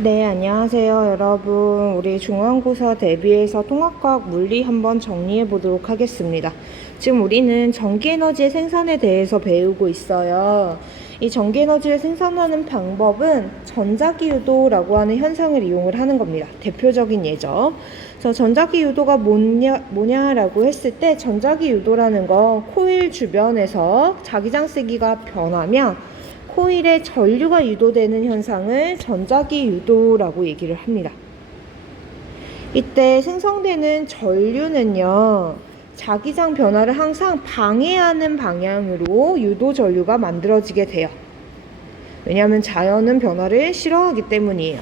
네, 안녕하세요, 여러분. 우리 중간고사 대비해서 통합과학 물리 한번 정리해 보도록 하겠습니다. 지금 우리는 전기에너지의 생산에 대해서 배우고 있어요. 이 전기에너지를 생산하는 방법은 전자기 유도라고 하는 현상을 이용을 하는 겁니다. 대표적인 예죠. 그래서 전자기 유도가 뭐냐라고 했을 때 전자기 유도라는 건 코일 주변에서 자기장 세기가 변하면 코일에 전류가 유도되는 현상을 전자기 유도라고 얘기를 합니다. 이때 생성되는 전류는요, 자기장 변화를 항상 방해하는 방향으로 유도 전류가 만들어지게 돼요. 왜냐하면 자연은 변화를 싫어하기 때문이에요.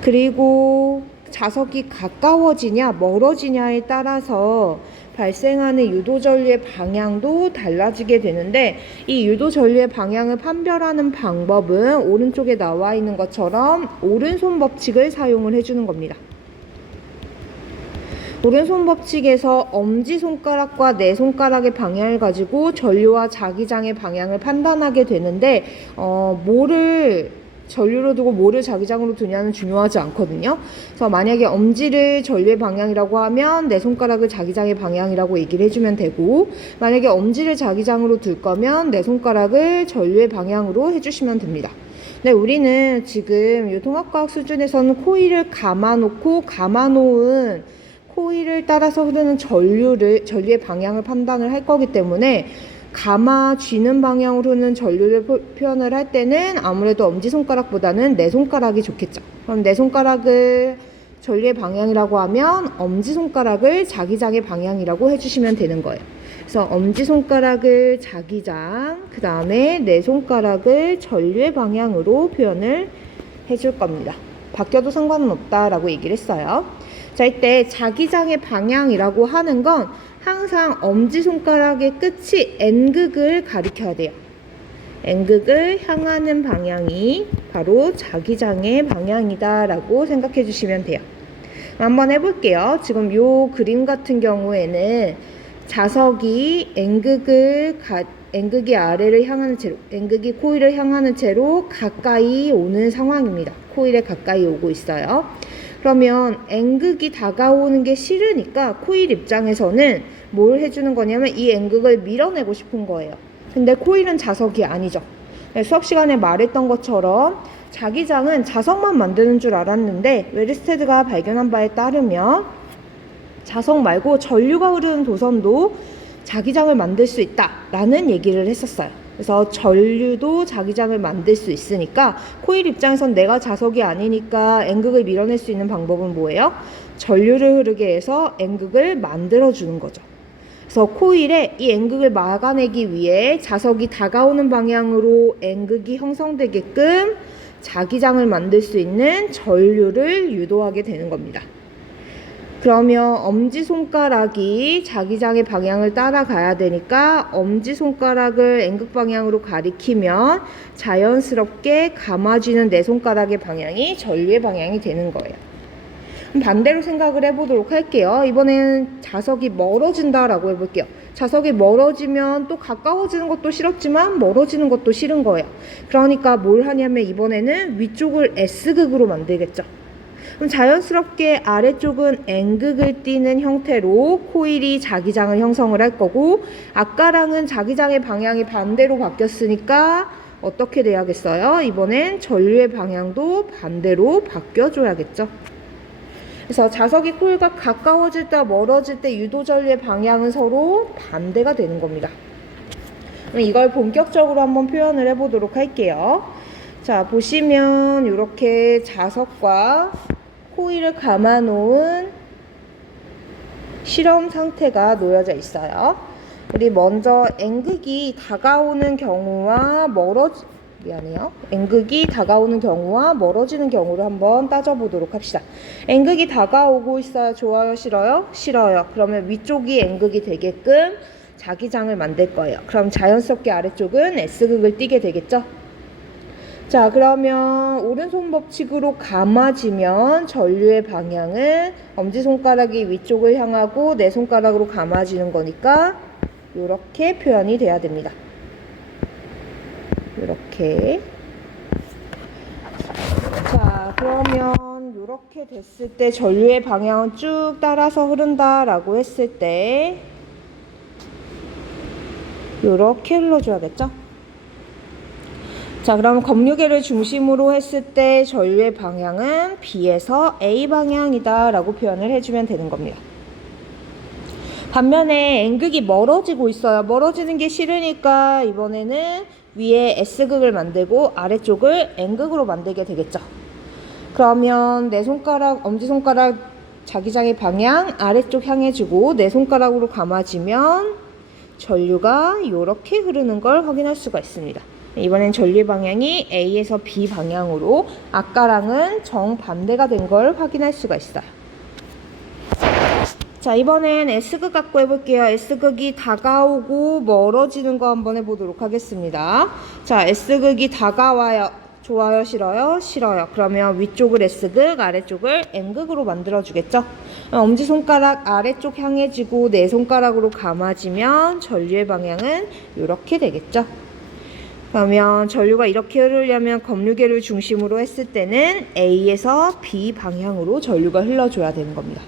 그리고 자석이 가까워지냐 멀어지냐에 따라서 발생하는 유도 전류의 방향도 달라지게 되는데, 이 유도 전류의 방향을 판별하는 방법은 오른쪽에 나와 있는 것처럼 오른손 법칙을 사용을 해주는 겁니다. 오른손 법칙에서 엄지손가락과 내 손가락의 방향을 가지고 전류와 자기장의 방향을 판단하게 되는데, 뭐를 전류로 두고 뭐를 자기장으로 두냐는 중요하지 않거든요. 그래서 만약에 엄지를 전류의 방향이라고 하면 내 손가락을 자기장의 방향이라고 얘기를 해주면 되고, 만약에 엄지를 자기장으로 둘 거면 내 손가락을 전류의 방향으로 해주시면 됩니다. 네, 우리는 지금 이 통합과학 수준에서는 코일을 감아놓은 코일을 따라서 흐르는 전류의 방향을 판단을 할 거기 때문에, 감아쥐는 방향으로 흐르는 전류를 표현을 할 때는 아무래도 엄지손가락보다는 내 손가락이 좋겠죠. 그럼 내 손가락을 전류의 방향이라고 하면 엄지손가락을 자기장의 방향이라고 해주시면 되는 거예요. 그래서 엄지손가락을 자기장, 그 다음에 내 손가락을 전류의 방향으로 표현을 해줄 겁니다. 바뀌어도 상관은 없다라고 얘기를 했어요. 자, 이때 자기장의 방향이라고 하는 건 항상 엄지손가락의 끝이 N극을 가리켜야 돼요. N극을 향하는 방향이 바로 자기장의 방향이다 라고 생각해 주시면 돼요. 한번 해볼게요. 지금 요 그림 같은 경우에는 자석이 N극이 아래를 향하는 채로, N극이 코일을 향하는 채로 가까이 오는 상황입니다. 코일에 가까이 오고 있어요. 그러면 N극이 다가오는 게 싫으니까 코일 입장에서는 뭘 해주는 거냐면 이 N극을 밀어내고 싶은 거예요. 근데 코일은 자석이 아니죠. 수업 시간에 말했던 것처럼 자기장은 자석만 만드는 줄 알았는데, 웨르스테드가 발견한 바에 따르면 자석 말고 전류가 흐르는 도선도 자기장을 만들 수 있다라는 얘기를 했었어요. 그래서 전류도 자기장을 만들 수 있으니까 코일 입장에선 내가 자석이 아니니까 N극을 밀어낼 수 있는 방법은 뭐예요? 전류를 흐르게 해서 N극을 만들어주는 거죠. 그래서 코일에 이 N극을 막아내기 위해 자석이 다가오는 방향으로 N극이 형성되게끔 자기장을 만들 수 있는 전류를 유도하게 되는 겁니다. 그러면 엄지손가락이 자기장의 방향을 따라가야 되니까 엄지손가락을 N극 방향으로 가리키면 자연스럽게 감아쥐는 내 손가락의 방향이 전류의 방향이 되는 거예요. 그럼 반대로 생각을 해보도록 할게요. 이번에는 자석이 멀어진다라고 해볼게요. 자석이 멀어지면 또 가까워지는 것도 싫었지만 멀어지는 것도 싫은 거예요. 그러니까 뭘 하냐면 이번에는 위쪽을 S극으로 만들겠죠. 그럼 자연스럽게 아래쪽은 N극을 띠는 형태로 코일이 자기장을 형성을 할 거고, 아까랑은 자기장의 방향이 반대로 바뀌었으니까 어떻게 돼야겠어요? 이번엔 전류의 방향도 반대로 바뀌어줘야겠죠. 그래서 자석이 코일과 가까워질 때와 멀어질 때 유도 전류의 방향은 서로 반대가 되는 겁니다. 그럼 이걸 본격적으로 한번 표현을 해보도록 할게요. 자, 보시면 이렇게 자석과 코일을 감아놓은 실험 상태가 놓여져 있어요. 우리 먼저 N극이 다가오는 경우와 N극이 다가오는 경우와 멀어지는 경우를 한번 따져보도록 합시다. N극이 다가오고 있어요? 좋아요? 싫어요? 싫어요. 그러면 위쪽이 N극이 되게끔 자기장을 만들 거예요. 그럼 자연스럽게 아래쪽은 S극을 띠게 되겠죠? 자, 그러면 오른손 법칙으로 감아지면 전류의 방향은 엄지손가락이 위쪽을 향하고 내 손가락으로 감아지는 거니까 이렇게 표현이 돼야 됩니다. 이렇게 이렇게 됐을 때 전류의 방향은 쭉 따라서 흐른다라고 했을 때 이렇게 흘러줘야겠죠? 자, 그럼 검유계를 중심으로 했을 때 전류의 방향은 B에서 A 방향이다 라고 표현을 해주면 되는 겁니다. 반면에 N극이 멀어지고 있어요. 멀어지는 게 싫으니까 이번에는 위에 S극을 만들고 아래쪽을 N극으로 만들게 되겠죠. 그러면 내 손가락, 엄지손가락 자기장의 방향 아래쪽 향해 주고 내 손가락으로 감아주면 전류가 이렇게 흐르는 걸 확인할 수가 있습니다. 이번엔 전류 방향이 A에서 B 방향으로 아까랑은 정반대가 된 걸 확인할 수가 있어요. 자, 이번엔 S극 갖고 해볼게요. S극이 다가오고 멀어지는 거 한번 해보도록 하겠습니다. 자, S극이 다가와요. 좋아요, 싫어요? 싫어요. 그러면 위쪽을 S극, 아래쪽을 N극으로 만들어주겠죠? 엄지손가락 아래쪽 향해 주고 내 손가락으로 감아주면 전류의 방향은 이렇게 되겠죠? 그러면 전류가 이렇게 흐르려면 검유계를 중심으로 했을 때는 A에서 B 방향으로 전류가 흘러줘야 되는 겁니다.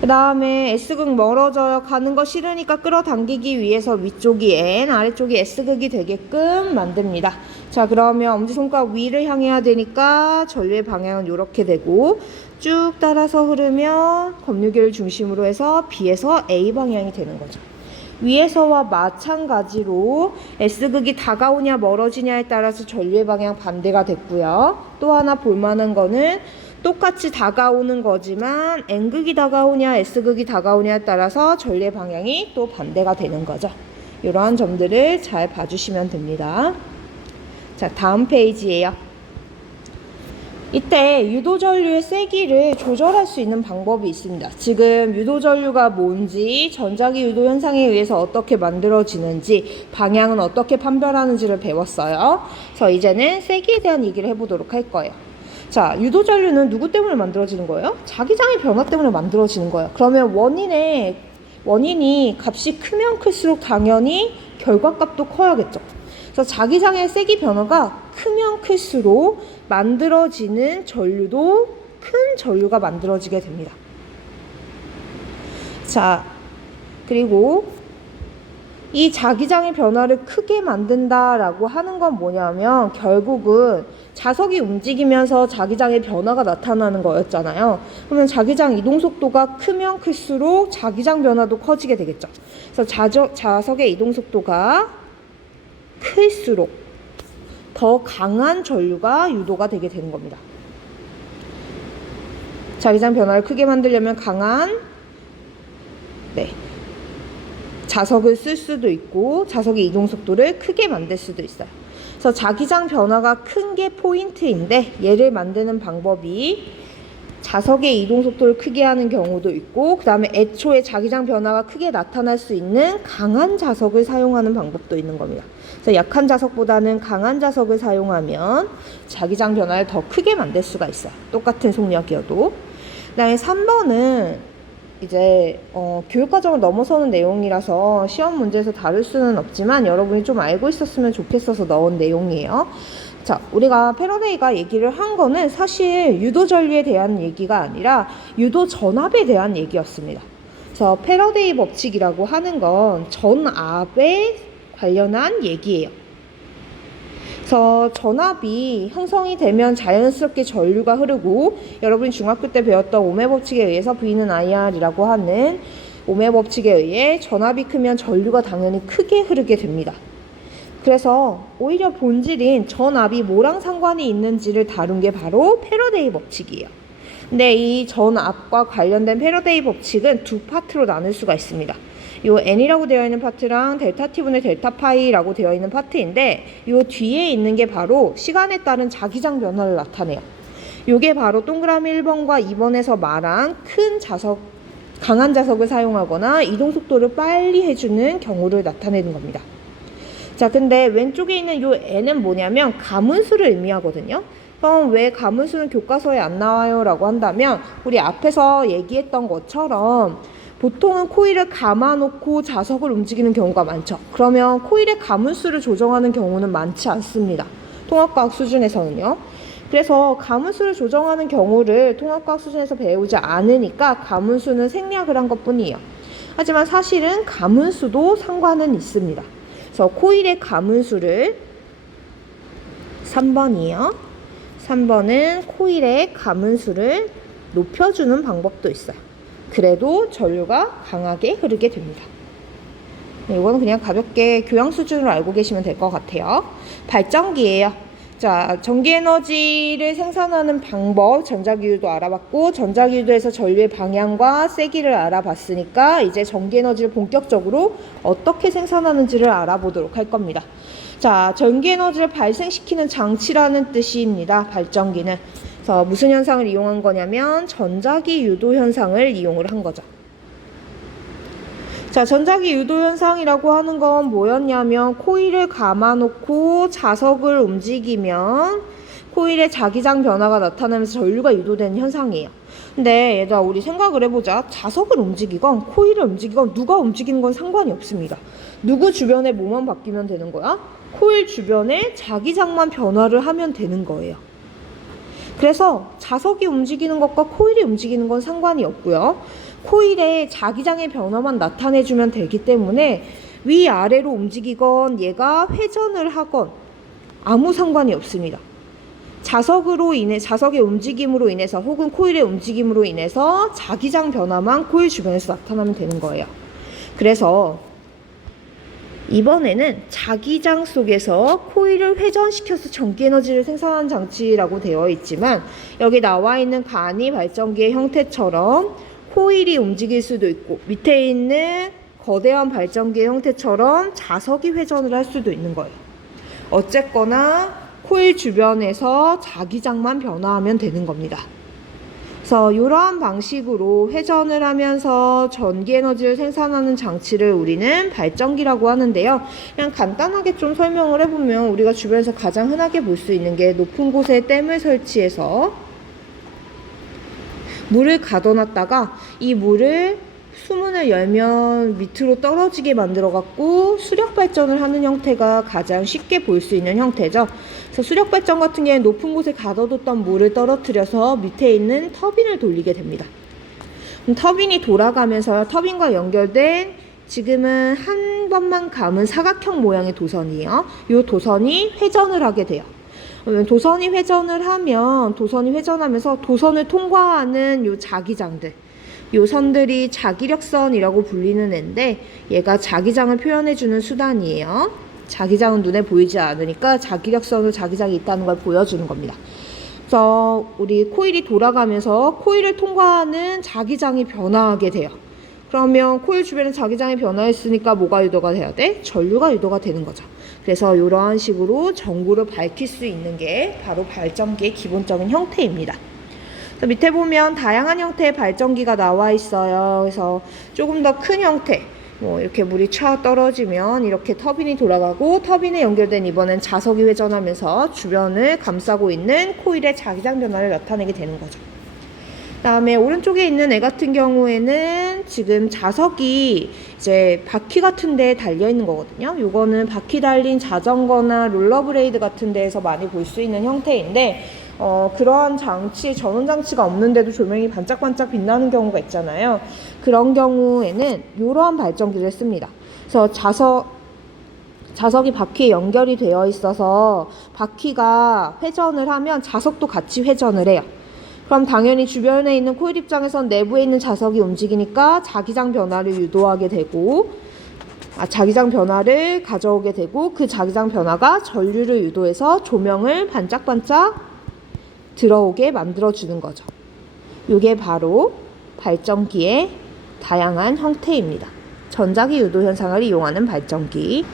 그 다음에 S극 멀어져요. 가는 거 싫으니까 끌어당기기 위해서 위쪽이 N, 아래쪽이 S극이 되게끔 만듭니다. 자, 그러면 엄지손가락 위를 향해야 되니까 전류의 방향은 이렇게 되고 쭉 따라서 흐르면 검유계를 중심으로 해서 B에서 A 방향이 되는 거죠. 위에서와 마찬가지로 S극이 다가오냐 멀어지냐에 따라서 전류의 방향 반대가 됐고요. 또 하나 볼만한 거는 똑같이 다가오는 거지만 N극이 다가오냐 S극이 다가오냐에 따라서 전류의 방향이 또 반대가 되는 거죠. 이러한 점들을 잘 봐주시면 됩니다. 자, 다음 페이지예요. 이때 유도전류의 세기를 조절할 수 있는 방법이 있습니다. 지금 유도전류가 뭔지, 전자기 유도 현상에 의해서 어떻게 만들어지는지, 방향은 어떻게 판별하는지를 배웠어요. 그래서 이제는 세기에 대한 얘기를 해보도록 할 거예요. 자, 유도전류는 누구 때문에 만들어지는 거예요? 자기장의 변화 때문에 만들어지는 거예요. 그러면 원인이 값이 크면 클수록 당연히 결과값도 커야겠죠. 그래서 자기장의 세기 변화가 크면 클수록 만들어지는 전류도 큰 전류가 만들어지게 됩니다. 자, 그리고 이 자기장의 변화를 크게 만든다라고 하는 건 뭐냐면 결국은 자석이 움직이면서 자기장의 변화가 나타나는 거였잖아요. 그러면 자기장 이동 속도가 크면 클수록 자기장 변화도 커지게 되겠죠. 그래서 자석의 이동 속도가 클수록 더 강한 전류가 유도가 되게 되는 겁니다. 자기장 변화를 크게 만들려면 강한 자석을 쓸 수도 있고 자석의 이동 속도를 크게 만들 수도 있어요. 그래서 자기장 변화가 큰 게 포인트인데 얘를 만드는 방법이 자석의 이동 속도를 크게 하는 경우도 있고 그 다음에 애초에 자기장 변화가 크게 나타날 수 있는 강한 자석을 사용하는 방법도 있는 겁니다. 그래서 약한 자석보다는 강한 자석을 사용하면 자기장 변화를 더 크게 만들 수가 있어요. 똑같은 속력이어도. 그 다음에 3번은 이제 교육과정을 넘어서는 내용이라서 시험 문제에서 다룰 수는 없지만 여러분이 좀 알고 있었으면 좋겠어서 넣은 내용이에요. 자, 우리가 패러데이가 얘기를 한 거는 사실 유도전류에 대한 얘기가 아니라 유도전압에 대한 얘기였습니다. 그래서 패러데이 법칙이라고 하는 건 전압에 관련한 얘기예요. 그래서 전압이 형성이 되면 자연스럽게 전류가 흐르고 여러분이 중학교 때 배웠던 오메 법칙에 의해서 V는 IR이라고 하는 오메 법칙에 의해 전압이 크면 전류가 당연히 크게 흐르게 됩니다. 그래서 오히려 본질인 전압이 뭐랑 상관이 있는지를 다룬 게 바로 패러데이 법칙이에요. 근데 이 전압과 관련된 패러데이 법칙은 두 파트로 나눌 수가 있습니다. 요 n이라고 되어 있는 파트랑 델타 t분의 델타 파이라고 되어 있는 파트인데 요 뒤에 있는 게 바로 시간에 따른 자기장 변화를 나타내요. 요게 바로 동그라미 1번과 2번에서 말한 큰 자석, 강한 자석을 사용하거나 이동 속도를 빨리 해주는 경우를 나타내는 겁니다. 자, 근데 왼쪽에 있는 요 n은 뭐냐면 가문수를 의미하거든요. 그럼 왜 가문수는 교과서에 안 나와요? 라고 한다면 우리 앞에서 얘기했던 것처럼 보통은 코일을 감아놓고 자석을 움직이는 경우가 많죠. 그러면 코일의 가문수를 조정하는 경우는 많지 않습니다. 통합과학 수준에서는요. 그래서 가문수를 조정하는 경우를 통합과학 수준에서 배우지 않으니까 가문수는 생략을 한 것뿐이에요. 하지만 사실은 가문수도 상관은 있습니다. 그래서 코일의 가문수를 3번이에요. 3번은 코일의 가문수를 높여주는 방법도 있어요. 그래도 전류가 강하게 흐르게 됩니다. 이거는 그냥 가볍게 교양 수준으로 알고 계시면 될 것 같아요. 발전기예요. 자, 전기에너지를 생산하는 방법, 전자기유도 알아봤고, 전자기유도에서 전류의 방향과 세기를 알아봤으니까 이제 전기에너지를 본격적으로 어떻게 생산하는지를 알아보도록 할 겁니다. 자, 전기에너지를 발생시키는 장치라는 뜻입니다. 발전기는. 그래서 무슨 현상을 이용한 거냐면 전자기 유도 현상을 이용을 한 거죠. 자, 전자기 유도 현상이라고 하는 건 뭐였냐면 코일을 감아놓고 자석을 움직이면 코일의 자기장 변화가 나타나면서 전류가 유도되는 현상이에요. 근데 얘들아, 우리 생각을 해보자. 자석을 움직이건 코일을 움직이건 누가 움직이는 건 상관이 없습니다. 누구 주변에 뭐만 바뀌면 되는 거야? 코일 주변에 자기장만 변화를 하면 되는 거예요. 그래서 자석이 움직이는 것과 코일이 움직이는 건 상관이 없고요. 코일의 자기장의 변화만 나타내주면 되기 때문에 위아래로 움직이건 얘가 회전을 하건 아무 상관이 없습니다. 자석의 움직임으로 인해서 혹은 코일의 움직임으로 인해서 자기장 변화만 코일 주변에서 나타나면 되는 거예요. 그래서 이번에는 자기장 속에서 코일을 회전시켜서 전기에너지를 생산하는 장치라고 되어 있지만 여기 나와 있는 간이 발전기의 형태처럼 코일이 움직일 수도 있고 밑에 있는 거대한 발전기의 형태처럼 자석이 회전을 할 수도 있는 거예요. 어쨌거나 코일 주변에서 자기장만 변화하면 되는 겁니다. 그래서 이러한 방식으로 회전을 하면서 전기에너지를 생산하는 장치를 우리는 발전기라고 하는데요. 그냥 간단하게 좀 설명을 해보면 우리가 주변에서 가장 흔하게 볼 수 있는 게 높은 곳에 댐을 설치해서 물을 가둬놨다가 이 물을 수문을 열면 밑으로 떨어지게 만들어 갖고 수력 발전을 하는 형태가 가장 쉽게 볼 수 있는 형태죠. 그래서 수력 발전 같은 경우에는 높은 곳에 가둬뒀던 물을 떨어뜨려서 밑에 있는 터빈을 돌리게 됩니다. 그럼 터빈이 돌아가면서 터빈과 연결된 지금은 한 번만 감은 사각형 모양의 도선이에요. 이 도선이 회전을 하게 돼요. 도선이 회전을 하면 도선이 회전하면서 도선을 통과하는 요 자기장들, 요 선들이 자기력선이라고 불리는 애인데 얘가 자기장을 표현해주는 수단이에요. 자기장은 눈에 보이지 않으니까 자기력선으로 자기장이 있다는 걸 보여주는 겁니다. 그래서 우리 코일이 돌아가면서 코일을 통과하는 자기장이 변화하게 돼요. 그러면 코일 주변에 자기장이 변화했으니까 뭐가 유도가 돼야 돼? 전류가 유도가 되는 거죠. 그래서 이러한 식으로 전구를 밝힐 수 있는 게 바로 발전기의 기본적인 형태입니다. 밑에 보면 다양한 형태의 발전기가 나와 있어요. 그래서 조금 더 큰 형태, 이렇게 물이 차 떨어지면 이렇게 터빈이 돌아가고 터빈에 연결된 이번엔 자석이 회전하면서 주변을 감싸고 있는 코일의 자기장 변화를 나타내게 되는 거죠. 그 다음에 오른쪽에 있는 애 같은 경우에는 지금 자석이 이제 바퀴 같은 데에 달려 있는 거거든요. 요거는 바퀴 달린 자전거나 롤러브레이드 같은 데에서 많이 볼 수 있는 형태인데 그러한 장치, 전원 장치가 없는데도 조명이 반짝반짝 빛나는 경우가 있잖아요. 그런 경우에는 이러한 발전기를 씁니다. 그래서 자석이 바퀴에 연결이 되어 있어서 바퀴가 회전을 하면 자석도 같이 회전을 해요. 그럼 당연히 주변에 있는 코일 입장에선 내부에 있는 자석이 움직이니까 자기장 변화를 유도하게 되고 자기장 변화를 가져오게 되고 그 자기장 변화가 전류를 유도해서 조명을 반짝반짝 들어오게 만들어주는 거죠. 이게 바로 발전기의 다양한 형태입니다. 전자기 유도 현상을 이용하는 발전기.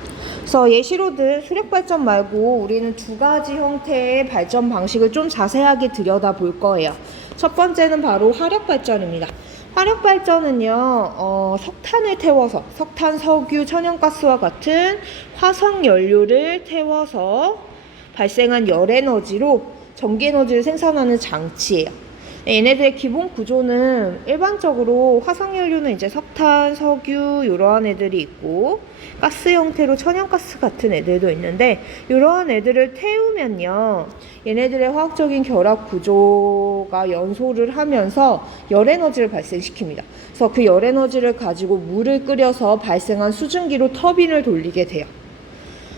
그래서 예시로 든 수력 발전 말고 우리는 두 가지 형태의 발전 방식을 좀 자세하게 들여다볼 거예요. 첫 번째는 바로 화력 발전입니다. 화력 발전은요, 석탄을 태워서 석탄, 석유, 천연가스와 같은 화석 연료를 태워서 발생한 열 에너지로 전기 에너지를 생산하는 장치예요. 얘네들의 기본 구조는 일반적으로 화석연료는 이제 석탄, 석유 이러한 애들이 있고 가스 형태로 천연가스 같은 애들도 있는데 이러한 애들을 태우면요 얘네들의 화학적인 결합 구조가 연소를 하면서 열에너지를 발생시킵니다. 그래서 그 열에너지를 가지고 물을 끓여서 발생한 수증기로 터빈을 돌리게 돼요.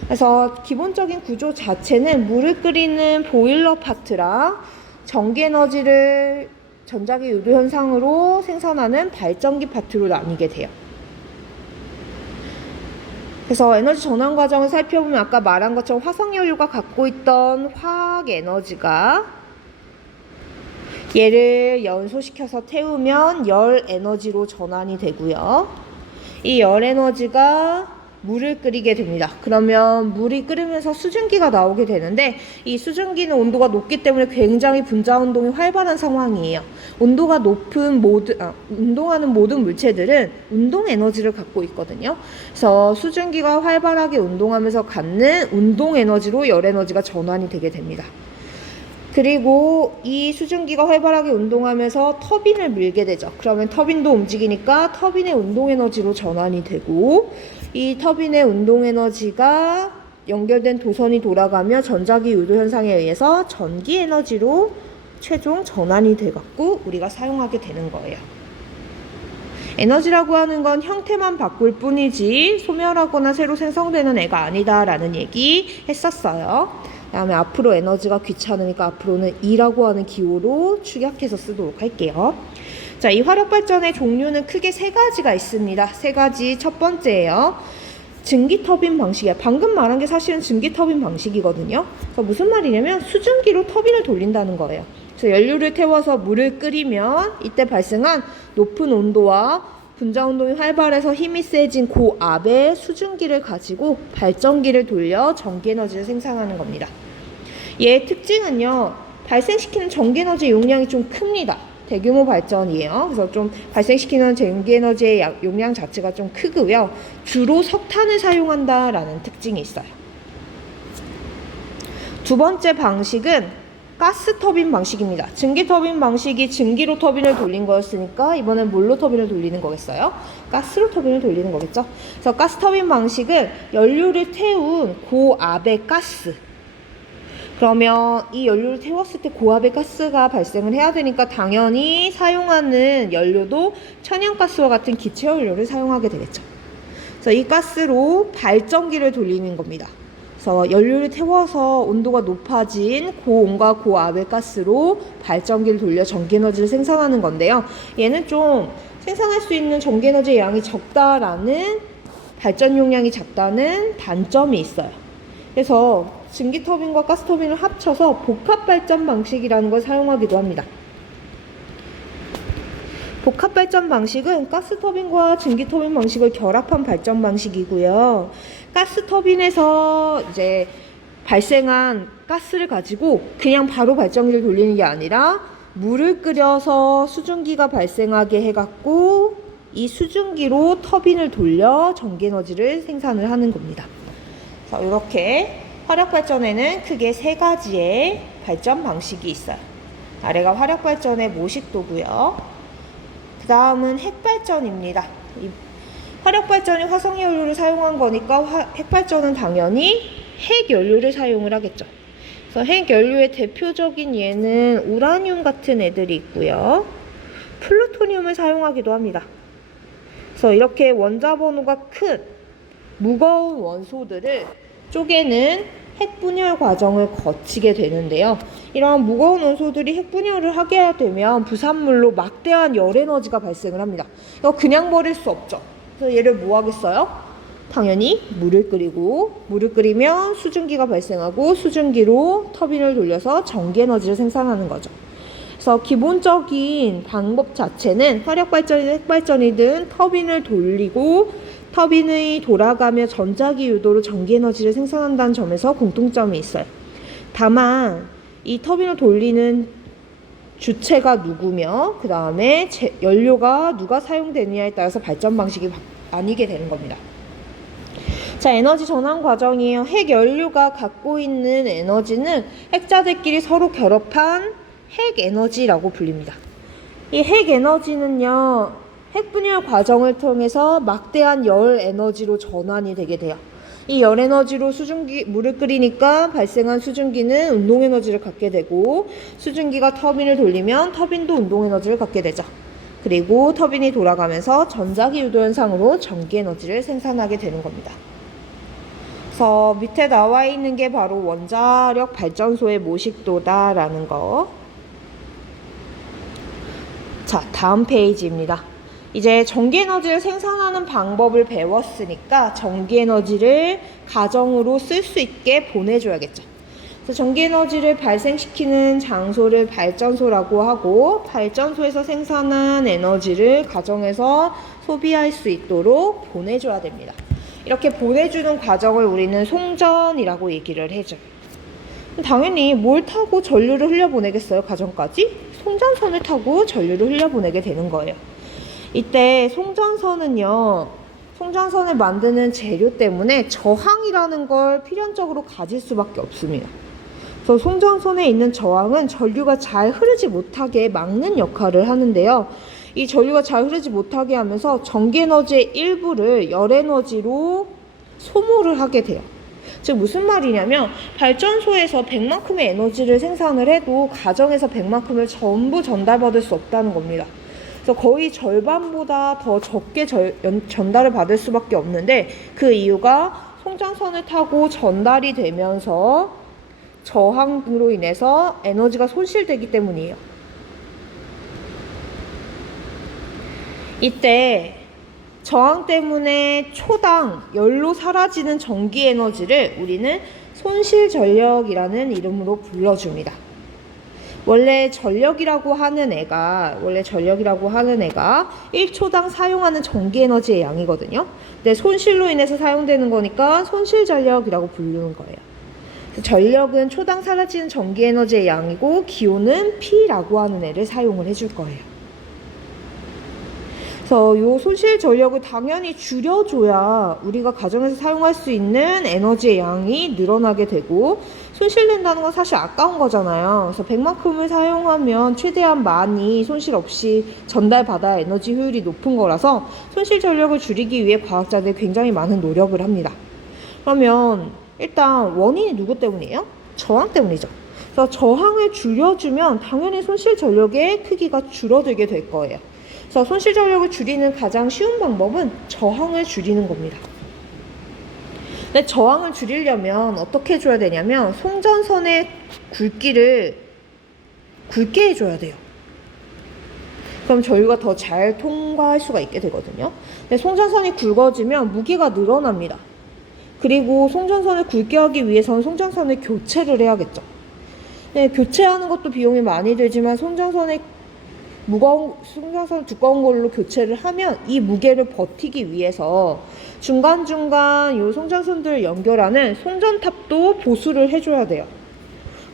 그래서 기본적인 구조 자체는 물을 끓이는 보일러 파트랑 전기에너지를 전자기 유도 현상으로 생산하는 발전기 파트로 나뉘게 돼요. 그래서 에너지 전환 과정을 살펴보면 아까 말한 것처럼 화석연료가 갖고 있던 화학 에너지가 얘를 연소시켜서 태우면 열 에너지로 전환이 되고요. 이 열 에너지가 물을 끓이게 됩니다. 그러면 물이 끓으면서 수증기가 나오게 되는데 이 수증기는 온도가 높기 때문에 굉장히 분자 운동이 활발한 상황이에요. 온도가 높은 운동하는 모든 물체들은 운동 에너지를 갖고 있거든요. 그래서 수증기가 활발하게 운동하면서 갖는 운동 에너지로 열 에너지가 전환이 되게 됩니다. 그리고 이 수증기가 활발하게 운동하면서 터빈을 밀게 되죠. 그러면 터빈도 움직이니까 터빈의 운동 에너지로 전환이 되고 이 터빈의 운동 에너지가 연결된 도선이 돌아가며 전자기 유도 현상에 의해서 전기 에너지로 최종 전환이 돼갖고 우리가 사용하게 되는 거예요. 에너지라고 하는 건 형태만 바꿀 뿐이지 소멸하거나 새로 생성되는 애가 아니다라는 얘기 했었어요. 그 다음에 앞으로 에너지가 귀찮으니까 앞으로는 E라고 하는 기호로 축약해서 쓰도록 할게요. 자, 이 화력발전의 종류는 크게 세 가지가 있습니다. 세 가지. 첫 번째예요. 증기터빈 방식이야. 방금 말한 게 사실은 증기터빈 방식이거든요. 그러니까 무슨 말이냐면 수증기로 터빈을 돌린다는 거예요. 그래서 연료를 태워서 물을 끓이면 이때 발생한 높은 온도와 분자 운동이 활발해서 힘이 세진 고압의 수증기를 가지고 발전기를 돌려 전기에너지를 생산하는 겁니다. 얘의 특징은요. 발생시키는 전기에너지 용량이 좀 큽니다. 대규모 발전이에요. 그래서 좀 발생시키는 전기에너지의 용량 자체가 좀 크고요. 주로 석탄을 사용한다라는 특징이 있어요. 두 번째 방식은 가스터빈 방식입니다. 증기터빈 방식이 증기로 터빈을 돌린 거였으니까 이번엔 뭘로 터빈을 돌리는 거겠어요? 가스로 터빈을 돌리는 거겠죠? 그래서 가스터빈 방식은 연료를 태운 고압의 가스, 그러면 이 연료를 태웠을 때 고압의 가스가 발생을 해야 되니까 당연히 사용하는 연료도 천연가스와 같은 기체연료를 사용하게 되겠죠. 그래서 이 가스로 발전기를 돌리는 겁니다. 그래서 연료를 태워서 온도가 높아진 고온과 고압의 가스로 발전기를 돌려 전기에너지를 생산하는 건데요. 얘는 좀 생산할 수 있는 전기에너지의 양이 적다라는, 발전 용량이 작다는 단점이 있어요. 그래서 증기터빈과 가스터빈을 합쳐서 복합발전 방식이라는 걸 사용하기도 합니다. 복합발전 방식은 가스터빈과 증기터빈 방식을 결합한 발전 방식이고요. 가스터빈에서 이제 발생한 가스를 가지고 그냥 바로 발전기를 돌리는 게 아니라 물을 끓여서 수증기가 발생하게 해갖고 이 수증기로 터빈을 돌려 전기에너지를 생산을 하는 겁니다. 자, 이렇게 화력발전에는 크게 세 가지의 발전 방식이 있어요. 아래가 화력발전의 모식도고요. 그 다음은 핵발전입니다. 이 화력발전이 화석연료를 사용한 거니까 핵발전은 당연히 핵연료를 사용을 하겠죠. 그래서 핵연료의 대표적인 예는 우라늄 같은 애들이 있고요. 플루토늄을 사용하기도 합니다. 그래서 이렇게 원자 번호가 큰 무거운 원소들을 쪼개는 핵분열 과정을 거치게 되는데요. 이러한 무거운 원소들이 핵분열을 하게 되면 부산물로 막대한 열에너지가 발생을 합니다. 이거 그냥 버릴 수 없죠. 그래서 얘를 뭐 하겠어요? 당연히 물을 끓이고, 물을 끓이면 수증기가 발생하고 수증기로 터빈을 돌려서 전기에너지를 생산하는 거죠. 그래서 기본적인 방법 자체는 화력발전이든 핵발전이든 터빈을 돌리고 터빈이 돌아가며 전자기 유도로 전기에너지를 생산한다는 점에서 공통점이 있어요. 다만 이 터빈을 돌리는 주체가 누구며 그 다음에 연료가 누가 사용되느냐에 따라서 발전 방식이 나뉘게 되는 겁니다. 자, 에너지 전환 과정이에요. 핵연료가 갖고 있는 에너지는 핵자들끼리 서로 결합한 핵에너지라고 불립니다. 이 핵에너지는요, 핵분열 과정을 통해서 막대한 열 에너지로 전환이 되게 돼요. 이 열 에너지로 물을 끓이니까 발생한 수증기는 운동 에너지를 갖게 되고, 수증기가 터빈을 돌리면 터빈도 운동 에너지를 갖게 되죠. 그리고 터빈이 돌아가면서 전자기 유도 현상으로 전기 에너지를 생산하게 되는 겁니다. 그래서 밑에 나와 있는 게 바로 원자력 발전소의 모식도다라는 거. 자, 다음 페이지입니다. 이제 전기에너지를 생산하는 방법을 배웠으니까 전기에너지를 가정으로 쓸 수 있게 보내줘야겠죠. 그래서 전기에너지를 발생시키는 장소를 발전소라고 하고, 발전소에서 생산한 에너지를 가정에서 소비할 수 있도록 보내줘야 됩니다. 이렇게 보내주는 과정을 우리는 송전이라고 얘기를 해줘요. 당연히 뭘 타고 전류를 흘려보내겠어요, 가정까지? 송전선을 타고 전류를 흘려보내게 되는 거예요. 이때 송전선은요, 송전선을 만드는 재료 때문에 저항이라는 걸 필연적으로 가질 수밖에 없습니다. 그래서 송전선에 있는 저항은 전류가 잘 흐르지 못하게 막는 역할을 하는데요. 이 전류가 잘 흐르지 못하게 하면서 전기에너지의 일부를 열에너지로 소모를 하게 돼요. 즉 무슨 말이냐면, 발전소에서 100만큼의 에너지를 생산을 해도 가정에서 100만큼을 전부 전달받을 수 없다는 겁니다. 그래서 거의 절반보다 더 적게 전달을 받을 수밖에 없는데, 그 이유가 송전선을 타고 전달이 되면서 저항으로 인해서 에너지가 손실되기 때문이에요. 이때 저항 때문에 초당 열로 사라지는 전기 에너지를 우리는 손실전력이라는 이름으로 불러줍니다. 원래 전력이라고 하는 애가 1초당 사용하는 전기 에너지의 양이거든요. 근데 손실로 인해서 사용되는 거니까 손실전력이라고 부르는 거예요. 전력은 초당 사라지는 전기 에너지의 양이고, 기호는 P라고 하는 애를 사용을 해줄 거예요. 그래서 이 손실 전력을 당연히 줄여줘야 우리가 가정에서 사용할 수 있는 에너지의 양이 늘어나게 되고, 손실된다는 건 사실 아까운 거잖아요. 그래서 100만큼을 사용하면 최대한 많이 손실 없이 전달받아야 에너지 효율이 높은 거라서 손실 전력을 줄이기 위해 과학자들이 굉장히 많은 노력을 합니다. 그러면 일단 원인이 누구 때문이에요? 저항 때문이죠. 그래서 저항을 줄여주면 당연히 손실 전력의 크기가 줄어들게 될 거예요. 그래서 손실 전력을 줄이는 가장 쉬운 방법은 저항을 줄이는 겁니다. 근데 저항을 줄이려면 어떻게 해줘야 되냐면, 송전선의 굵기를 굵게 해줘야 돼요. 그럼 전류가 더 잘 통과할 수가 있게 되거든요. 근데 송전선이 굵어지면 무게가 늘어납니다. 그리고 송전선을 굵게 하기 위해서는 송전선을 교체를 해야겠죠. 네, 교체하는 것도 비용이 많이 들지만, 송전선 두꺼운 걸로 교체를 하면 이 무게를 버티기 위해서 중간중간 이 송전선들을 연결하는 송전탑도 보수를 해줘야 돼요.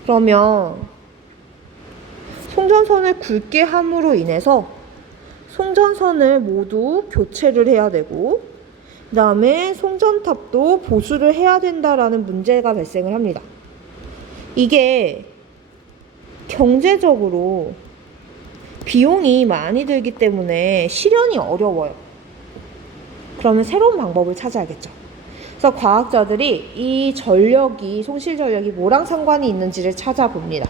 그러면 송전선을 굵게 함으로 인해서 송전선을 모두 교체를 해야 되고, 그 다음에 송전탑도 보수를 해야 된다라는 문제가 발생을 합니다. 이게 경제적으로 비용이 많이 들기 때문에 실현이 어려워요. 그러면 새로운 방법을 찾아야겠죠. 그래서 과학자들이 이 손실 전력이 뭐랑 상관이 있는지를 찾아봅니다.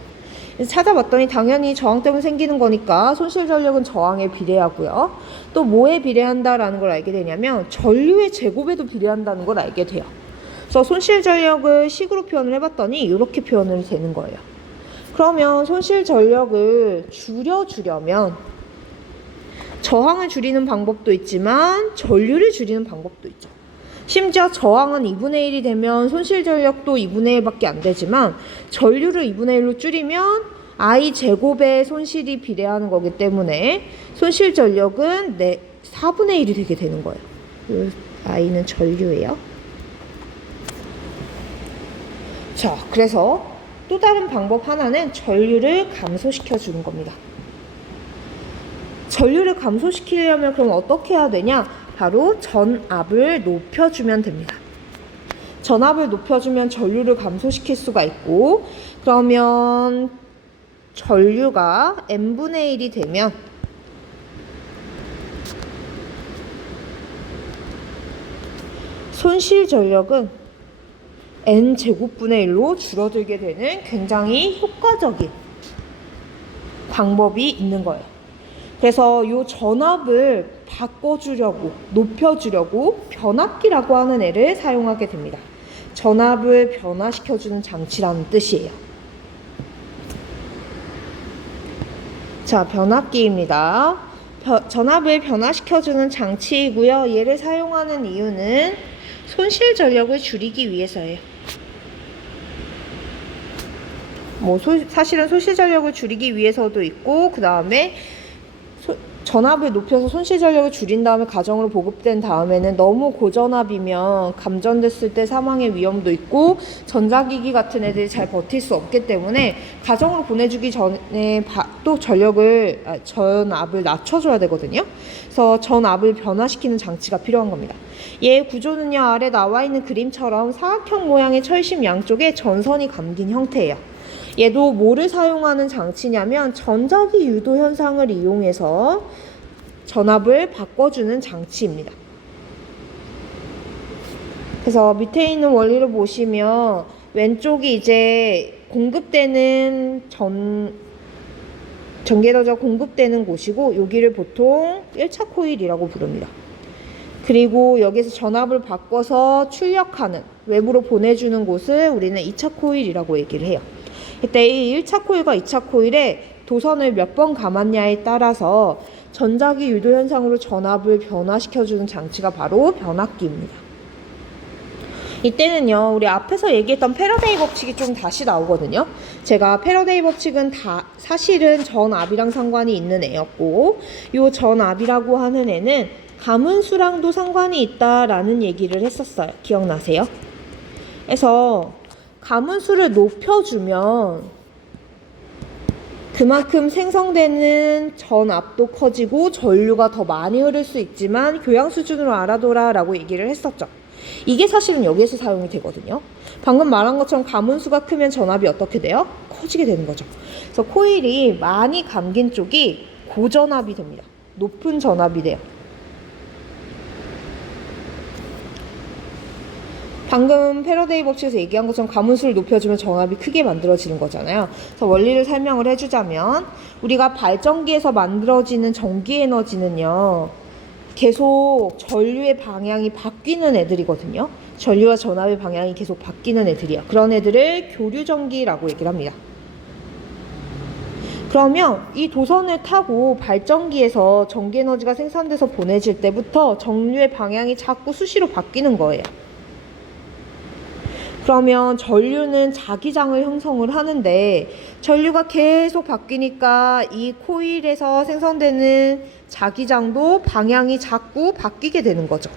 찾아봤더니 당연히 저항 때문에 생기는 거니까 손실 전력은 저항에 비례하고요. 또 뭐에 비례한다라는 걸 알게 되냐면, 전류의 제곱에도 비례한다는 걸 알게 돼요. 그래서 손실 전력을 식으로 표현을 해봤더니 이렇게 표현을 되는 거예요. 그러면 손실 전력을 줄여주려면 저항을 줄이는 방법도 있지만 전류를 줄이는 방법도 있죠. 심지어 저항은 2분의 1이 되면 손실 전력도 2분의 1밖에 안 되지만, 전류를 2분의 1로 줄이면 I 제곱의 손실이 비례하는 거기 때문에 손실 전력은 4분의 1이 되게 되는 거예요. I는 전류예요. 자, 그래서 또 다른 방법 하나는 전류를 감소시켜 주는 겁니다. 전류를 감소시키려면 그럼 어떻게 해야 되냐? 바로 전압을 높여주면 됩니다. 전압을 높여주면 전류를 감소시킬 수가 있고, 그러면 전류가 n분의 1이 되면 손실 전력은 n제곱분의 1로 줄어들게 되는 굉장히 효과적인 방법이 있는 거예요. 그래서 이 전압을 바꿔주려고, 높여주려고 변압기라고 하는 애를 사용하게 됩니다. 전압을 변화시켜주는 장치라는 뜻이에요. 자, 변압기입니다. 전압을 변화시켜주는 장치이고요. 얘를 사용하는 이유는 손실 전력을 줄이기 위해서예요. 사실은 손실 전력을 줄이기 위해서도 있고, 그 다음에 전압을 높여서 손실 전력을 줄인 다음에 가정으로 보급된 다음에는 너무 고전압이면 감전됐을 때 사망의 위험도 있고 전자기기 같은 애들이 잘 버틸 수 없기 때문에 가정으로 보내주기 전에 또 전압을 낮춰줘야 되거든요. 그래서 전압을 변화시키는 장치가 필요한 겁니다. 얘 구조는요, 아래 나와 있는 그림처럼 사각형 모양의 철심 양쪽에 전선이 감긴 형태예요. 얘도 뭐를 사용하는 장치냐면 전자기 유도 현상을 이용해서 전압을 바꿔주는 장치입니다. 그래서 밑에 있는 원리를 보시면 왼쪽이 이제 공급되는 전기에너지가 공급되는 곳이고 여기를 보통 1차 코일이라고 부릅니다. 그리고 여기서 전압을 바꿔서 출력하는, 외부로 보내주는 곳을 우리는 2차 코일이라고 얘기를 해요. 이때 이 1차 코일과 2차 코일에 도선을 몇 번 감았냐에 따라서 전자기 유도 현상으로 전압을 변화시켜주는 장치가 바로 변압기입니다. 이때는요, 우리 앞에서 얘기했던 패러데이 법칙이 좀 다시 나오거든요. 제가 패러데이 법칙은 사실은 전압이랑 상관이 있는 애였고, 이 전압이라고 하는 애는 가문수랑도 상관이 있다라는 얘기를 했었어요. 기억나세요? 그래서 가문수를 높여주면 그만큼 생성되는 전압도 커지고 전류가 더 많이 흐를 수 있지만 교양 수준으로 알아둬라 라고 얘기를 했었죠. 이게 사실은 여기에서 사용이 되거든요. 방금 말한 것처럼 가문수가 크면 전압이 어떻게 돼요? 커지게 되는 거죠. 그래서 코일이 많이 감긴 쪽이 고전압이 됩니다. 높은 전압이 돼요. 방금 패러데이 법칙에서 얘기한 것처럼 가문수를 높여주면 전압이 크게 만들어지는 거잖아요. 그래서 원리를 설명을 해주자면 우리가 발전기에서 만들어지는 전기 에너지는요, 계속 전류의 방향이 바뀌는 애들이거든요. 전류와 전압의 방향이 계속 바뀌는 애들이야. 그런 애들을 교류전기라고 얘기를 합니다. 그러면 이 도선을 타고 발전기에서 전기 에너지가 생산돼서 보내질 때부터 전류의 방향이 자꾸 수시로 바뀌는 거예요. 그러면 전류는 자기장을 형성을 하는데 전류가 계속 바뀌니까 이 코일에서 생성되는 자기장도 방향이 자꾸 바뀌게 되는 거죠.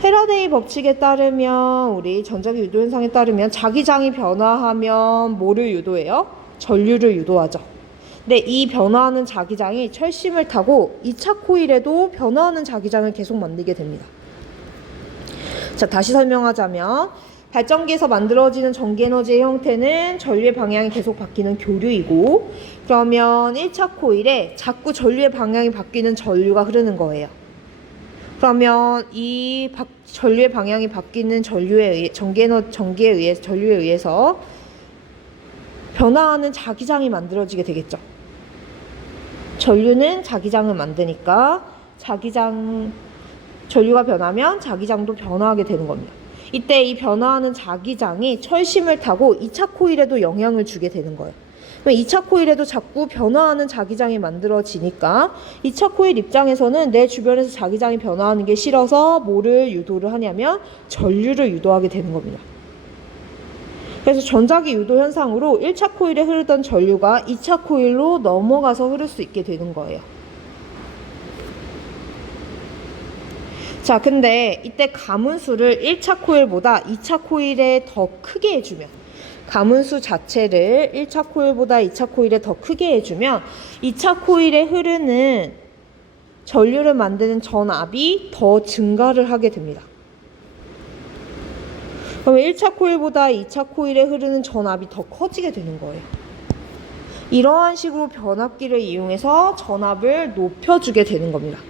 패러데이 법칙에 따르면, 우리 전자기 유도 현상에 따르면 자기장이 변화하면 뭐를 유도해요? 전류를 유도하죠. 근데 이 변화하는 자기장이 철심을 타고 2차 코일에도 변화하는 자기장을 계속 만들게 됩니다. 자, 다시 설명하자면 발전기에서 만들어지는 전기에너지의 형태는 전류의 방향이 계속 바뀌는 교류이고, 그러면 1차 코일에 자꾸 전류의 방향이 바뀌는 전류가 흐르는 거예요. 그러면 이 전류의 방향이 바뀌는 전류에 전류에 의해서 변화하는 자기장이 만들어지게 되겠죠. 전류는 자기장을 만드니까 전류가 변하면 자기장도 변화하게 되는 겁니다. 이때 이 변화하는 자기장이 철심을 타고 2차 코일에도 영향을 주게 되는 거예요. 2차 코일에도 자꾸 변화하는 자기장이 만들어지니까 2차 코일 입장에서는 내 주변에서 자기장이 변화하는 게 싫어서 뭐를 유도를 하냐면 전류를 유도하게 되는 겁니다. 그래서 전자기 유도 현상으로 1차 코일에 흐르던 전류가 2차 코일로 넘어가서 흐를 수 있게 되는 거예요. 자, 근데 이때 가문수를 1차 코일보다 2차 코일에 더 크게 해주면, 가문수 자체를 1차 코일보다 2차 코일에 더 크게 해주면 2차 코일에 흐르는 전류를 만드는 전압이 더 증가를 하게 됩니다. 그러면 1차 코일보다 2차 코일에 흐르는 전압이 더 커지게 되는 거예요. 이러한 식으로 변압기를 이용해서 전압을 높여주게 되는 겁니다.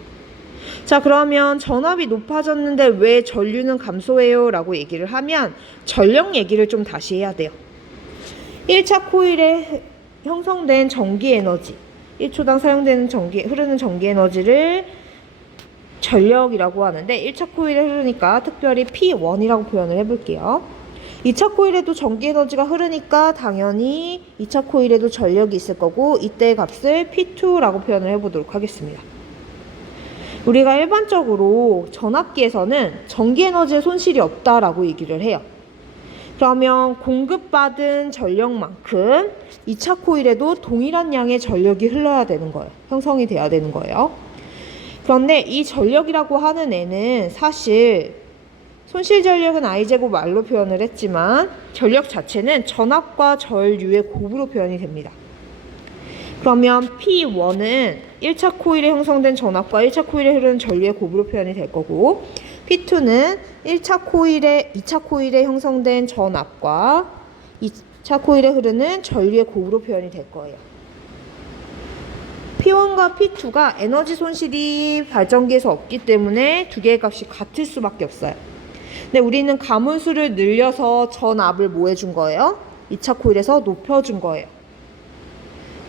자, 그러면 전압이 높아졌는데 왜 전류는 감소해요? 라고 얘기를 하면 전력 얘기를 좀 다시 해야 돼요. 1차 코일에 형성된 전기 에너지, 1초당 사용되는 흐르는 전기 에너지를 전력이라고 하는데 1차 코일에 흐르니까 특별히 P1이라고 표현을 해볼게요. 2차 코일에도 전기 에너지가 흐르니까 당연히 2차 코일에도 전력이 있을 거고 이때의 값을 P2라고 표현을 해보도록 하겠습니다. 우리가 일반적으로 전압기에서는 전기 에너지의 손실이 없다라고 얘기를 해요. 그러면 공급받은 전력만큼 2차 코일에도 동일한 양의 전력이 흘러야 되는 거예요. 형성이 돼야 되는 거예요. 그런데 이 전력이라고 하는 애는 사실 손실 전력은 I제곱 R로 표현을 했지만 전력 자체는 전압과 전류의 곱으로 표현이 됩니다. 그러면 P1은 1차 코일에 형성된 전압과 1차 코일에 흐르는 전류의 곱으로 표현이 될 거고 P2는 2차 코일에 형성된 전압과 2차 코일에 흐르는 전류의 곱으로 표현이 될 거예요. P1과 P2가 에너지 손실이 발전기에서 없기 때문에 두 개의 값이 같을 수밖에 없어요. 근데 우리는 가문수를 늘려서 전압을 뭐 해준 거예요? 2차 코일에서 높여준 거예요.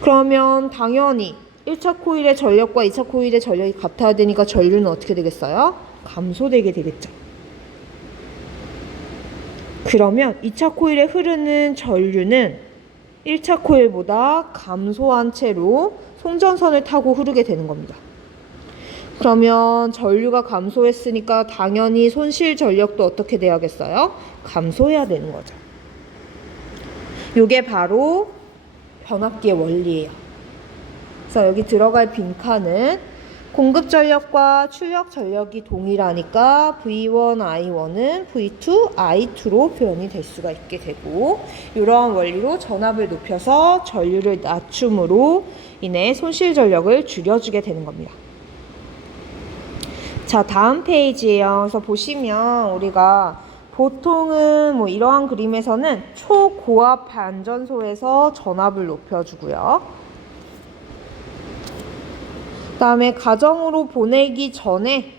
그러면 당연히 1차 코일의 전력과 2차 코일의 전력이 같아야 되니까 전류는 어떻게 되겠어요? 감소되게 되겠죠. 그러면 2차 코일에 흐르는 전류는 1차 코일보다 감소한 채로 송전선을 타고 흐르게 되는 겁니다. 그러면 전류가 감소했으니까 당연히 손실 전력도 어떻게 돼야겠어요? 감소해야 되는 거죠. 이게 바로 변압기의 원리예요. 그래서 여기 들어갈 빈칸은 공급 전력과 출력 전력이 동일하니까 V1, I1은 V2, I2로 표현이 될 수가 있게 되고 이러한 원리로 전압을 높여서 전류를 낮춤으로 인해 손실 전력을 줄여주게 되는 겁니다. 자, 다음 페이지예요. 그래서 보시면 우리가 보통은 뭐 이러한 그림에서는 초고압 반전소에서 전압을 높여주고요. 그 다음에 가정으로 보내기 전에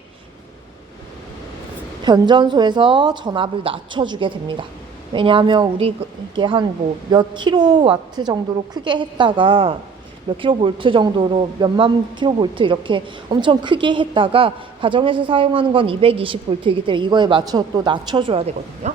변전소에서 전압을 낮춰주게 됩니다. 왜냐하면 우리 이게 한 뭐 몇 킬로와트 정도로 크게 했다가 몇 킬로볼트 정도로 몇만 킬로볼트 이렇게 엄청 크게 했다가 가정에서 사용하는 건 220볼트이기 때문에 이거에 맞춰 또 낮춰줘야 되거든요.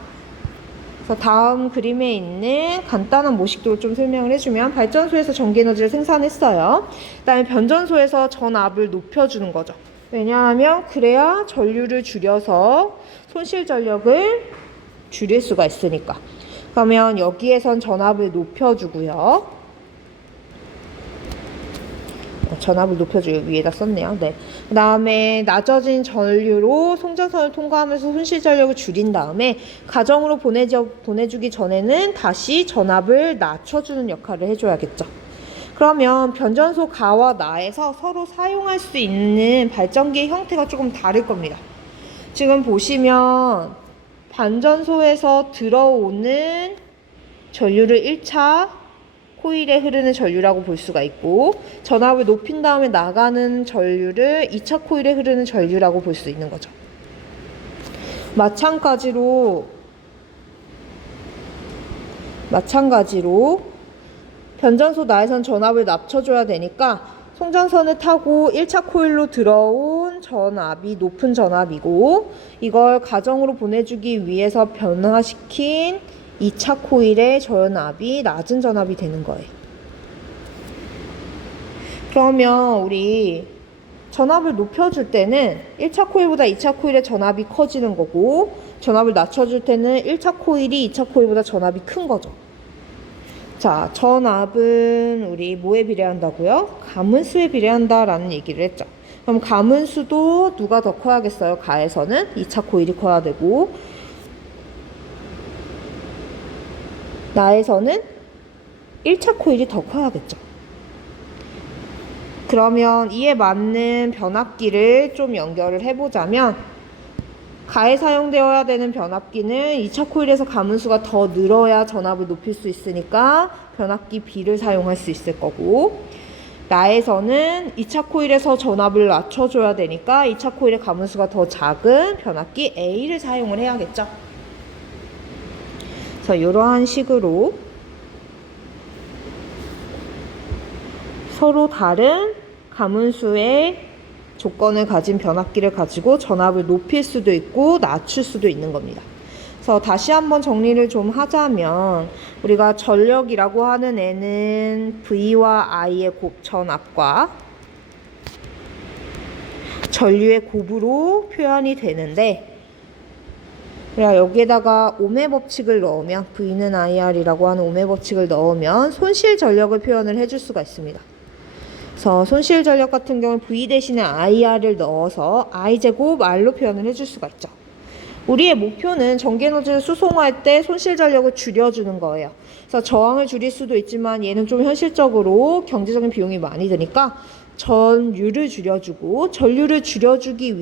그래서 다음 그림에 있는 간단한 모식도를 좀 설명을 해주면 발전소에서 전기에너지를 생산했어요. 그 다음에 변전소에서 전압을 높여주는 거죠. 왜냐하면 그래야 전류를 줄여서 손실 전력을 줄일 수가 있으니까. 그러면 여기에선 전압을 높여주고요. 전압을 높여주기 위에다 썼네요. 네. 그 다음에 낮아진 전류로 송전선을 통과하면서 손실 전력을 줄인 다음에 가정으로 보내주기 전에는 다시 전압을 낮춰주는 역할을 해줘야겠죠. 그러면 변전소 가와 나에서 서로 사용할 수 있는 발전기의 형태가 조금 다를 겁니다. 지금 보시면 반전소에서 들어오는 전류를 1차 코일에 흐르는 전류라고 볼 수가 있고 전압을 높인 다음에 나가는 전류를 2차 코일에 흐르는 전류라고 볼 수 있는 거죠. 마찬가지로 변전소 나에선 전압을 낮춰줘야 되니까 송전선을 타고 1차 코일로 들어온 전압이 높은 전압이고 이걸 가정으로 보내주기 위해서 변화시킨 2차 코일의 전압이 낮은 전압이 되는 거예요. 그러면 우리 전압을 높여줄 때는 1차 코일보다 2차 코일의 전압이 커지는 거고 전압을 낮춰줄 때는 1차 코일이 2차 코일보다 전압이 큰 거죠. 자, 전압은 우리 뭐에 비례한다고요? 가문수에 비례한다라는 얘기를 했죠. 그럼 가문수도 누가 더 커야겠어요? 가에서는 2차 코일이 커야 되고 나에서는 1차 코일이 더 커야겠죠. 그러면 이에 맞는 변압기를 좀 연결을 해보자면 가에 사용되어야 되는 변압기는 2차 코일에서 가문수가 더 늘어야 전압을 높일 수 있으니까 변압기 B를 사용할 수 있을 거고, 나에서는 2차 코일에서 전압을 낮춰줘야 되니까 2차 코일의 가문수가 더 작은 변압기 A를 사용을 해야겠죠. 그래서 이러한 식으로 서로 다른 가문수의 조건을 가진 변압기를 가지고 전압을 높일 수도 있고 낮출 수도 있는 겁니다. 그래서 다시 한번 정리를 좀 하자면, 우리가 전력이라고 하는 애는 V와 I의 전압과 전류의 곱으로 표현이 되는데, 우리가 여기에다가 오메 법칙을 넣으면, V는 IR이라고 하는 오메 법칙을 넣으면 손실 전력을 표현을 해줄 수가 있습니다. 그래서 손실 전력 같은 경우는 V 대신에 IR을 넣어서 I제곱 R로 표현을 해줄 수가 있죠. 우리의 목표는 전기에너지를 수송할 때 손실 전력을 줄여주는 거예요. 그래서 저항을 줄일 수도 있지만 얘는 좀 현실적으로 경제적인 비용이 많이 드니까 전류를 줄여주고, 전류를 줄여주기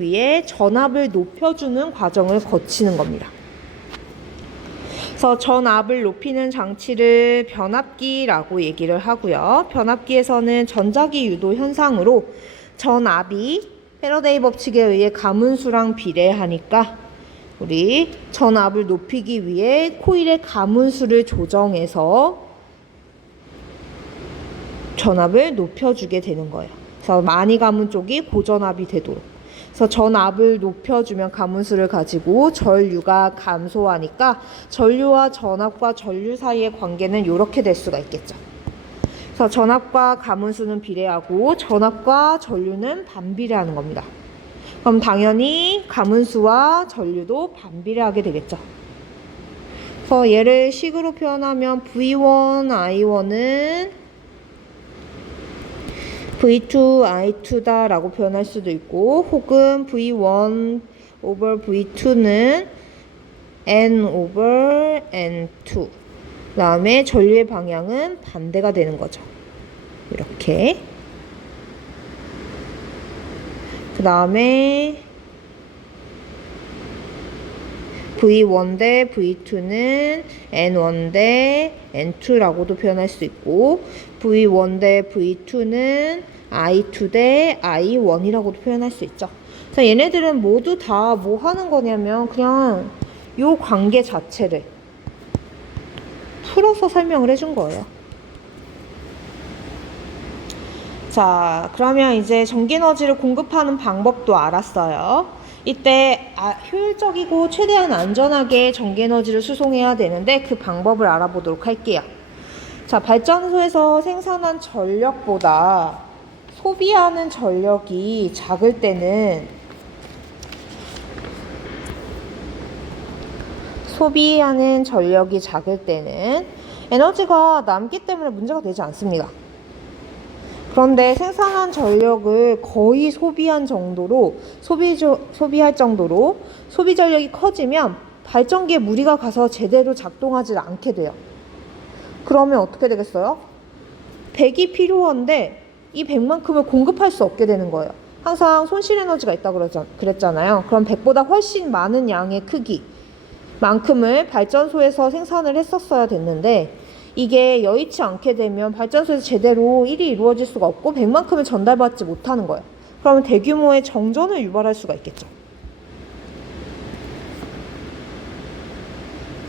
위해 전압을 높여주는 과정을 거치는 겁니다. 그래서 전압을 높이는 장치를 변압기라고 얘기를 하고요. 변압기에서는 전자기 유도 현상으로 전압이 패러데이 법칙에 의해 가문수랑 비례하니까 우리 전압을 높이기 위해 코일의 가문수를 조정해서 전압을 높여주게 되는 거예요. 그래서 많이 가문 쪽이 고전압이 되도록. 그래서 전압을 높여주면 가문수를 가지고 전류가 감소하니까 전류와 전압과 전류 사이의 관계는 이렇게 될 수가 있겠죠. 그래서 전압과 가문수는 비례하고 전압과 전류는 반비례하는 겁니다. 그럼 당연히 가문수와 전류도 반비례하게 되겠죠. 그래서 얘를 식으로 표현하면 V1, I1은 V2, I2다 라고 표현할 수도 있고, 혹은 V1 over V2는 N over N2. 그 다음에 전류의 방향은 반대가 되는 거죠. 이렇게. 그 다음에 V1 대 V2는 N1 대 N2라고도 표현할 수 있고, V1 대 V2는 I2 대 I1이라고도 표현할 수 있죠. 그래서 얘네들은 모두 다 뭐 하는 거냐면 그냥 요 관계 자체를 풀어서 설명을 해준 거예요. 자, 그러면 이제 전기에너지를 공급하는 방법도 알았어요. 이때 효율적이고 최대한 안전하게 전기에너지를 수송해야 되는데 그 방법을 알아보도록 할게요. 자, 발전소에서 생산한 전력보다 소비하는 전력이 작을 때는 에너지가 남기 때문에 문제가 되지 않습니다. 그런데 생산한 전력을 거의 소비할 정도로 소비 전력이 커지면 발전기에 무리가 가서 제대로 작동하지 않게 돼요. 그러면 어떻게 되겠어요? 100이 필요한데 이 100만큼을 공급할 수 없게 되는 거예요. 항상 손실 에너지가 있다고 그랬잖아요. 그럼 100보다 훨씬 많은 양의 크기만큼을 발전소에서 생산을 했었어야 됐는데, 이게 여의치 않게 되면 발전소에서 제대로 일이 이루어질 수가 없고 100만큼을 전달받지 못하는 거예요. 그러면 대규모의 정전을 유발할 수가 있겠죠.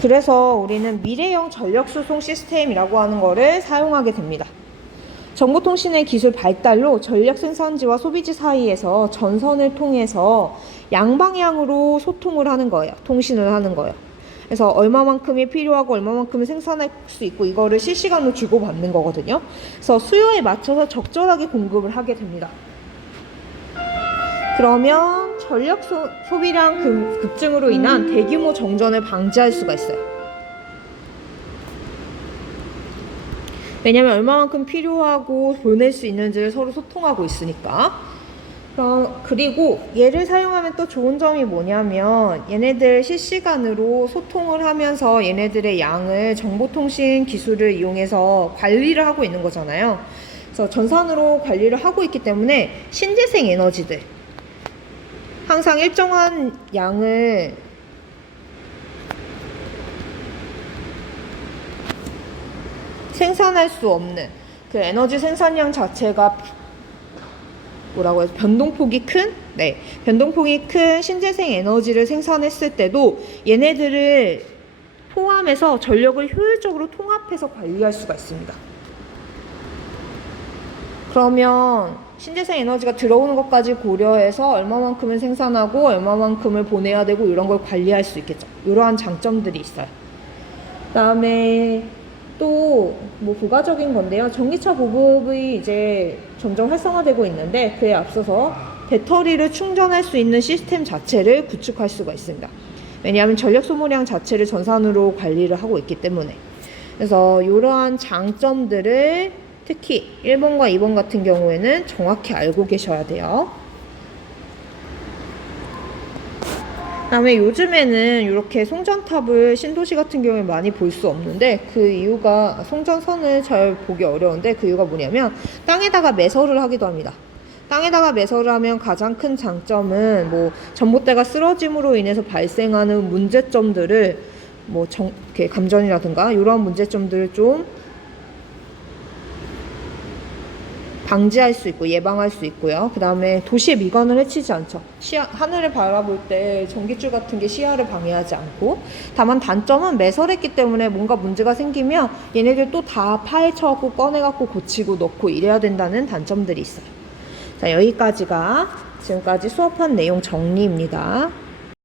그래서 우리는 미래형 전력수송 시스템이라고 하는 거를 사용하게 됩니다. 정보통신의 기술 발달로 전력 생산지와 소비지 사이에서 전선을 통해서 양방향으로 소통을 하는 거예요. 통신을 하는 거예요. 그래서 얼마만큼이 필요하고 얼마만큼을 생산할 수 있고 이거를 실시간으로 주고받는 거거든요. 그래서 수요에 맞춰서 적절하게 공급을 하게 됩니다. 그러면 전력 소비량 급증으로 인한 대규모 정전을 방지할 수가 있어요. 왜냐면 얼마만큼 필요하고 보낼 수 있는지를 서로 소통하고 있으니까. 그리고 얘를 사용하면 또 좋은 점이 뭐냐면 얘네들 실시간으로 소통을 하면서 얘네들의 양을 정보통신 기술을 이용해서 관리를 하고 있는 거잖아요. 그래서 전산으로 관리를 하고 있기 때문에 신재생 에너지들, 항상 일정한 양을 생산할 수 없는 그 에너지 생산량 자체가 뭐라고 해서 변동폭이 큰? 네. 변동폭이 큰 신재생 에너지를 생산했을 때도 얘네들을 포함해서 전력을 효율적으로 통합해서 관리할 수가 있습니다. 그러면 신재생 에너지가 들어오는 것까지 고려해서 얼마만큼을 생산하고 얼마만큼을 보내야 되고 이런 걸 관리할 수 있겠죠. 이러한 장점들이 있어요. 그 다음에 또 뭐 부가적인 건데요. 전기차 보급이 이제 점점 활성화되고 있는데 그에 앞서서 배터리를 충전할 수 있는 시스템 자체를 구축할 수가 있습니다. 왜냐하면 전력 소모량 자체를 전산으로 관리를 하고 있기 때문에. 그래서 이러한 장점들을 특히 1번과 2번 같은 경우에는 정확히 알고 계셔야 돼요. 그다음에 요즘에는 이렇게 송전탑을 신도시 같은 경우에 많이 볼 수 없는데 그 이유가 송전선을 잘 보기 어려운데 그 이유가 뭐냐면 땅에다가 매설을 하기도 합니다. 땅에다가 매설을 하면 가장 큰 장점은 뭐 전봇대가 쓰러짐으로 인해서 발생하는 문제점들을 뭐 이렇게 감전이라든가 이러한 문제점들을 좀 방지할 수 있고 예방할 수 있고요. 그 다음에 도시의 미관을 해치지 않죠. 하늘을 바라볼 때 전깃줄 같은 게 시야를 방해하지 않고. 다만 단점은 매설했기 때문에 뭔가 문제가 생기면 얘네들 또 다 파헤쳐갖고 꺼내갖고 고치고 넣고 이래야 된다는 단점들이 있어요. 자, 여기까지가 지금까지 수업한 내용 정리입니다.